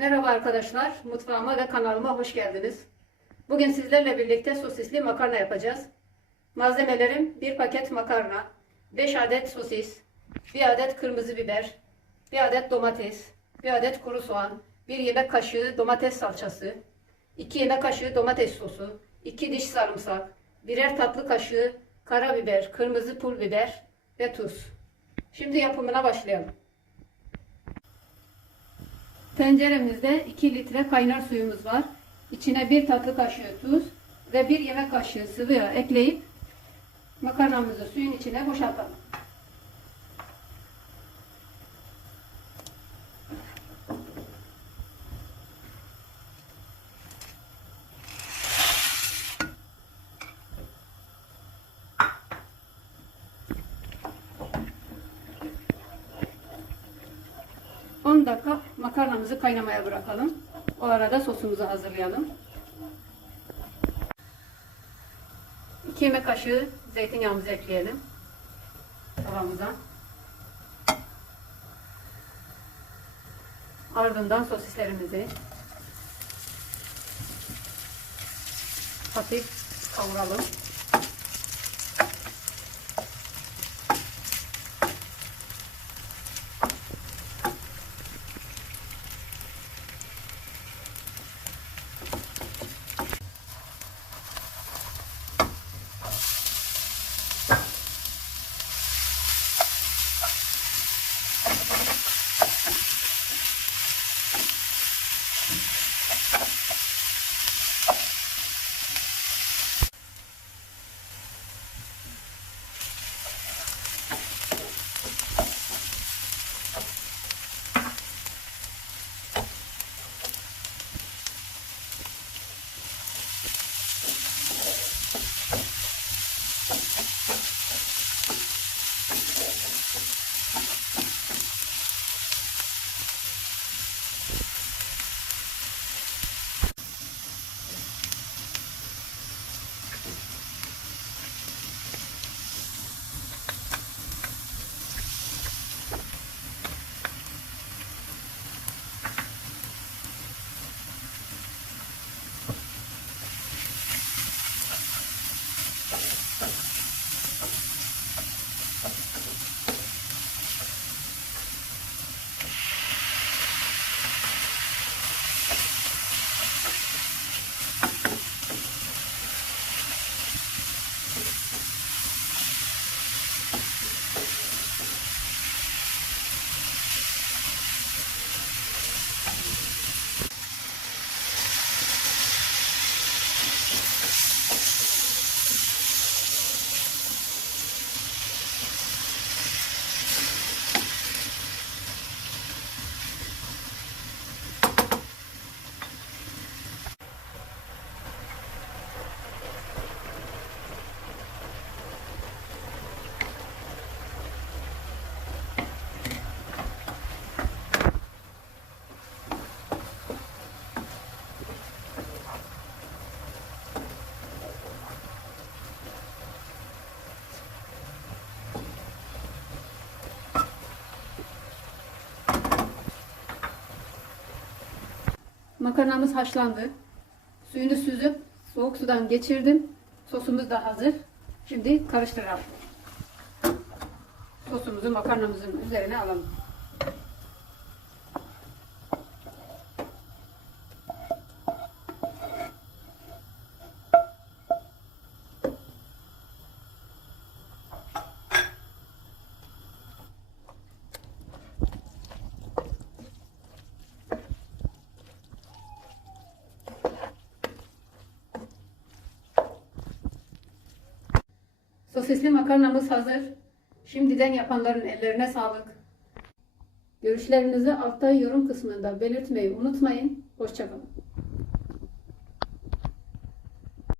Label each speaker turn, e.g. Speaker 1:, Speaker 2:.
Speaker 1: Merhaba arkadaşlar, mutfağıma ve kanalıma hoş geldiniz. Bugün sizlerle birlikte sosisli makarna yapacağız. Malzemelerim 1 paket makarna, 5 adet sosis, 1 adet kırmızı biber, 1 adet domates, 1 adet kuru soğan, 1 yemek kaşığı domates salçası, 2 yemek kaşığı domates sosu, 2 diş sarımsak, birer tatlı kaşığı karabiber, kırmızı pul biber ve tuz. Şimdi yapımına başlayalım. Tenceremizde 2 litre kaynar suyumuz var. İçine 1 tatlı kaşığı tuz ve 1 yemek kaşığı sıvı yağ ekleyip makarnamızı suyun içine boşaltalım. ...10 dakika makarnamızı kaynamaya bırakalım. O arada sosumuzu hazırlayalım. 2 yemek kaşığı zeytinyağımızı ekleyelim. Tavamıza. Ardından sosislerimizi hafif kavuralım. Makarnamız haşlandı. Suyunu süzüp soğuk sudan geçirdim. Sosumuz da hazır. Şimdi karıştıralım. Sosumuzu makarnamızın üzerine alalım. Sosisli makarnamız hazır. Şimdiden yapanların ellerine sağlık. Görüşlerinizi altta yorum kısmında belirtmeyi unutmayın. Hoşçakalın.